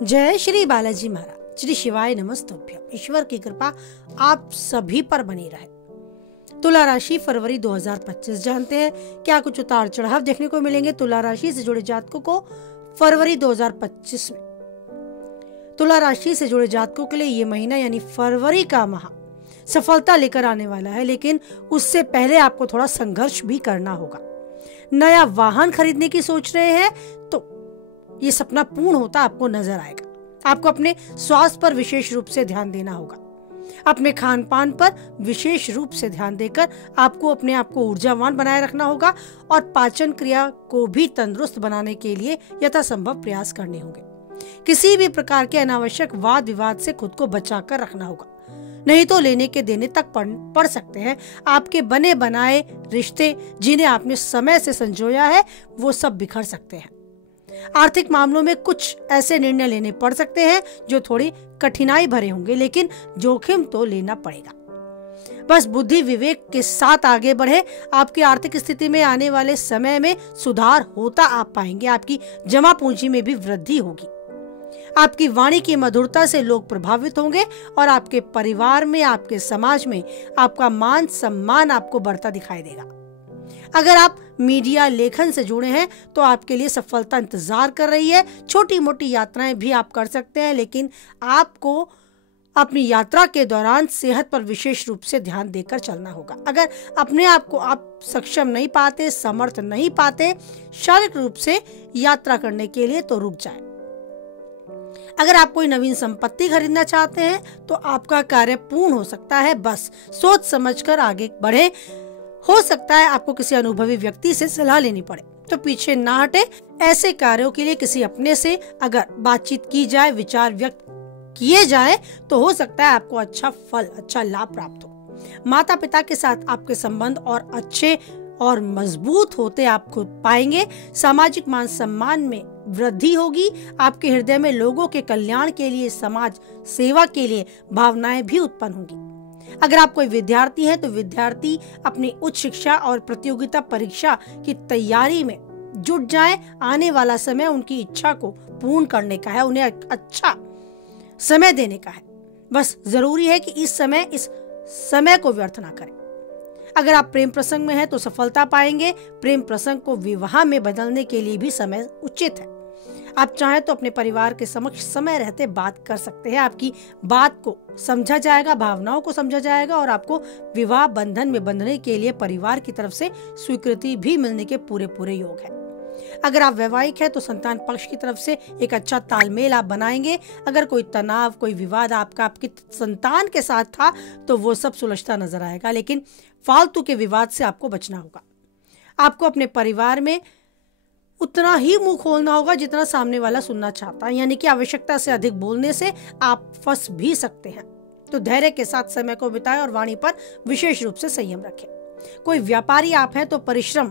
जय श्री बालाजी महाराज, श्री शिवाय नमस्तुभ्यम। ईश्वर की कृपा आप सभी पर बनी रहे। तुला राशि फरवरी 2025 जानते हैं क्या कुछ उतार चढ़ाव देखने को मिलेंगे तुला राशि से जुड़े जातकों को फरवरी 2025 में। तुला राशि से जुड़े जातकों के लिए ये महीना यानी फरवरी का माह सफलता लेकर आने वाला है, लेकिन उससे पहले आपको थोड़ा संघर्ष भी करना होगा। नया वाहन खरीदने की सोच रहे हैं तो ये सपना पूर्ण होता आपको नजर आएगा। आपको अपने स्वास्थ्य पर विशेष रूप से ध्यान देना होगा। अपने खान पान पर विशेष रूप से ध्यान देकर आपको अपने आप को ऊर्जावान बनाए रखना होगा और पाचन क्रिया को भी तंदुरुस्त बनाने के लिए यथासंभव प्रयास करने होंगे। किसी भी प्रकार के अनावश्यक वाद विवाद से खुद को बचाकर रखना होगा, नहीं तो लेने के देने तक पड़ सकते हैं। आपके बने बनाए रिश्ते जिन्हें आपने समय से संजोया है वो सब बिखर सकते हैं। आर्थिक मामलों में कुछ ऐसे निर्णय लेने पड़ सकते हैं जो थोड़ी कठिनाई भरे होंगे, लेकिन जोखिम तो लेना पड़ेगा। बस बुद्धि विवेक के साथ आगे बढ़े। आपकी आर्थिक स्थिति में आने वाले समय में सुधार होता आप पाएंगे। आपकी जमा पूंजी में भी वृद्धि होगी। आपकी वाणी की मधुरता से लोग प्रभावित होंगे और आपके परिवार में, आपके समाज में आपका मान सम्मान आपको बढ़ता दिखाई देगा। अगर आप मीडिया लेखन से जुड़े हैं तो आपके लिए सफलता इंतजार कर रही है। छोटी मोटी यात्राएं भी आप कर सकते हैं, लेकिन आपको अपनी यात्रा के दौरान सेहत पर विशेष रूप से ध्यान देकर चलना होगा। अगर अपने आप को आप सक्षम नहीं पाते, समर्थ नहीं पाते शारीरिक रूप से यात्रा करने के लिए, तो रुक जाएं। अगर आप कोई नवीन संपत्ति खरीदना चाहते हैं तो आपका कार्य पूर्ण हो सकता है। बस सोच समझकर आगे बढ़े। हो सकता है आपको किसी अनुभवी व्यक्ति से सलाह लेनी पड़े, तो पीछे ना हटे। ऐसे कार्यों के लिए किसी अपने से अगर बातचीत की जाए, विचार व्यक्त किए जाए, तो हो सकता है आपको अच्छा फल, अच्छा लाभ प्राप्त हो। माता पिता के साथ आपके संबंध और अच्छे और मजबूत होते आप खुद पाएंगे। सामाजिक मान सम्मान में वृद्धि होगी। आपके हृदय में लोगों के कल्याण के लिए, समाज सेवा के लिए भावनाएं भी उत्पन्न होंगी। अगर आप कोई विद्यार्थी हैं तो विद्यार्थी अपनी उच्च शिक्षा और प्रतियोगिता परीक्षा की तैयारी में जुट जाएं। आने वाला समय उनकी इच्छा को पूर्ण करने का है, उन्हें अच्छा समय देने का है। बस जरूरी है कि इस समय को व्यर्थ ना करें। अगर आप प्रेम प्रसंग में हैं तो सफलता पाएंगे। प्रेम प्रसंग को विवाह में बदलने के लिए भी समय उचित है। आप चाहें तो अपने परिवार के समक्ष समय रहते बात कर सकते हैं। आपकी बात को समझा जाएगा, भावनाओं को समझा जाएगा और आपको विवाह बंधन में बंधने के लिए परिवार की तरफ से स्वीकृति भी मिलने के पूरे योग है। अगर आप वैवाहिक हैं तो संतान पक्ष की तरफ से एक अच्छा तालमेल आप बनाएंगे। अगर कोई तनाव, कोई विवाद आपकी संतान के साथ था तो वो सब सुलझता नजर आएगा, लेकिन फालतू के विवाद से आपको बचना होगा। आपको अपने परिवार में उतना ही मुंह खोलना होगा जितना सामने वाला सुनना चाहता है, यानी कि आवश्यकता से अधिक बोलने से आप फंस भी सकते हैं। तो धैर्य के साथ समय को बिताएं और वाणी पर विशेष रूप से संयम रखें। कोई व्यापारी आप हैं तो परिश्रम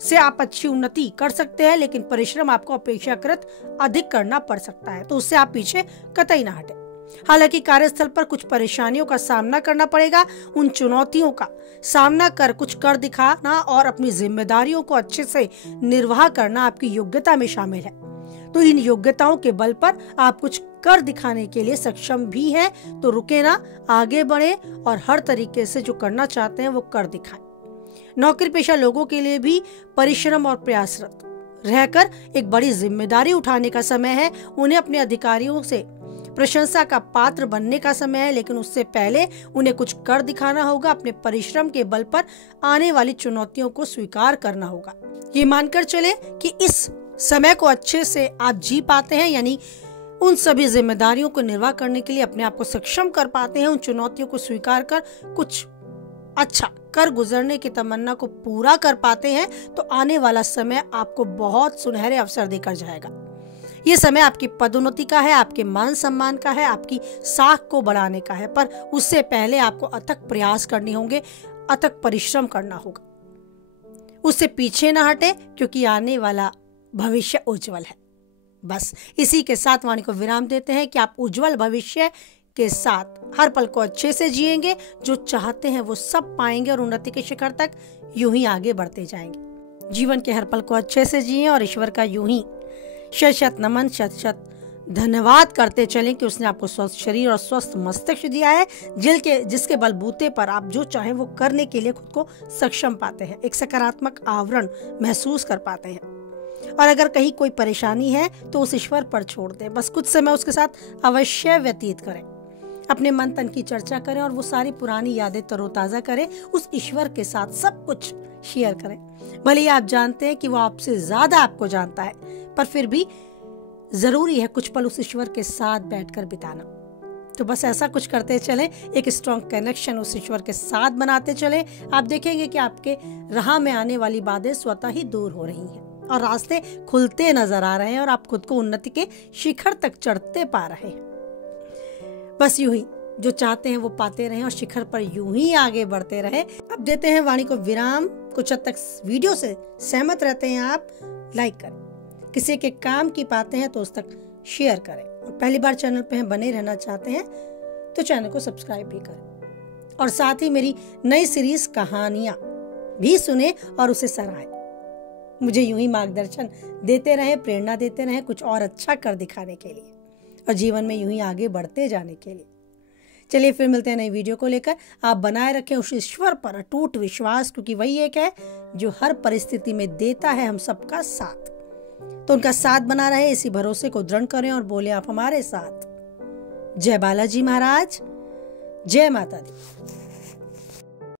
से आप अच्छी उन्नति कर सकते हैं, लेकिन परिश्रम आपको अपेक्षाकृत अधिक करना पड़ सकता है, तो उससे आप पीछे कतई ना हटें। हालांकि कार्यस्थल पर कुछ परेशानियों का सामना करना पड़ेगा। उन चुनौतियों का सामना कर कुछ कर दिखाना और अपनी जिम्मेदारियों को अच्छे से निर्वाह करना आपकी योग्यता में शामिल है। तो इन योग्यताओं के बल पर आप कुछ कर दिखाने के लिए सक्षम भी हैं, तो रुके ना, आगे बढ़े और हर तरीके से जो करना चाहते हैं वो कर दिखाएं। नौकरी पेशा लोगों के लिए भी परिश्रम और प्रयासरत रहकर एक बड़ी जिम्मेदारी उठाने का समय है। उन्हें अपने अधिकारियों से प्रशंसा का पात्र बनने का समय है, लेकिन उससे पहले उन्हें कुछ कर दिखाना होगा। अपने परिश्रम के बल पर आने वाली चुनौतियों को स्वीकार करना होगा। ये मानकर चले कि इस समय को अच्छे से आप जी पाते हैं, यानी उन सभी जिम्मेदारियों को निर्वाह करने के लिए अपने आप को सक्षम कर पाते हैं। उन चुनौतियों को स्वीकार कर कुछ अच्छा कर गुजरने की तमन्ना को पूरा कर पाते हैं, तो आने वाला समय आपको बहुत सुनहरे अवसर देकर जाएगा। ये समय आपकी पदोन्नति का है, आपके मान सम्मान का है, आपकी साख को बढ़ाने का है, पर उससे पहले आपको अथक प्रयास करने होंगे, अथक परिश्रम करना होगा। उससे पीछे ना हटे, क्योंकि आने वाला भविष्य उज्जवल है। बस इसी के साथ वाणी को विराम देते हैं कि आप उज्जवल भविष्य के साथ हर पल को अच्छे से जिएंगे। जो चाहते हैं वो सब पाएंगे और उन्नति के शिखर तक यूं ही आगे बढ़ते जाएंगे। जीवन के हर पल को अच्छे से जिएं और ईश्वर का यूं ही शत शत नमन, शत शत धन्यवाद करते चलें कि उसने आपको स्वस्थ शरीर और स्वस्थ मस्तिष्क दिया है, जिसके बलबूते पर आप जो चाहें वो करने के लिए खुद को सक्षम पाते हैं, एक सकारात्मक आवरण महसूस कर पाते हैं। और अगर कहीं कोई परेशानी है तो उस ईश्वर पर छोड़ दें, बस कुछ समय उसके साथ अवश्य व्यतीत करें, अपने मन तन की चर्चा करें और वो सारी पुरानी यादें तरोताजा करें, उस ईश्वर के साथ सब कुछ शेयर करें। भले ही आप जानते हैं कि वो आपसे ज्यादा आपको जानता है, पर फिर भी जरूरी है कुछ पल उस ईश्वर के साथ बैठकर बिताना। तो बस ऐसा कुछ करते चलें, एक स्ट्रॉन्ग कनेक्शन उस ईश्वर के साथ बनाते चलें। आप देखेंगे कि आपके राह में आने वाली बातें स्वतः ही दूर हो रही हैं और रास्ते खुलते नजर आ रहे हैं और आप खुद को उन्नति के शिखर तक चढ़ते पा रहे हैं। बस यूं ही जो चाहते हैं वो पाते रहें और शिखर पर यूं ही आगे बढ़ते रहे। अब देते हैं वाणी को विराम। कुछ हद तक वीडियो से सहमत रहते हैं आप, लाइक करें, किसी के काम की पाते हैं तो उस तक शेयर करें, और पहली बार चैनल पे बने रहना चाहते हैं तो चैनल को सब्सक्राइब भी करें, और साथ ही मेरी नई सीरीज कहानियां भी सुने और उसे सराहें। मुझे यूं ही मार्गदर्शन देते रहे, प्रेरणा देते रहे कुछ और अच्छा कर दिखाने के लिए और जीवन में यूं ही आगे बढ़ते जाने के लिए। चलिए फिर मिलते हैं नई वीडियो को लेकर। आप बनाए रखें उस ईश्वर पर अटूट विश्वास, क्योंकि वही एक है जो हर परिस्थिति में देता है हम सबका साथ। तो उनका साथ बना रहे, इसी भरोसे को दृढ़ करें और बोले आप हमारे साथ। जय बालाजी महाराज, जय माता दी।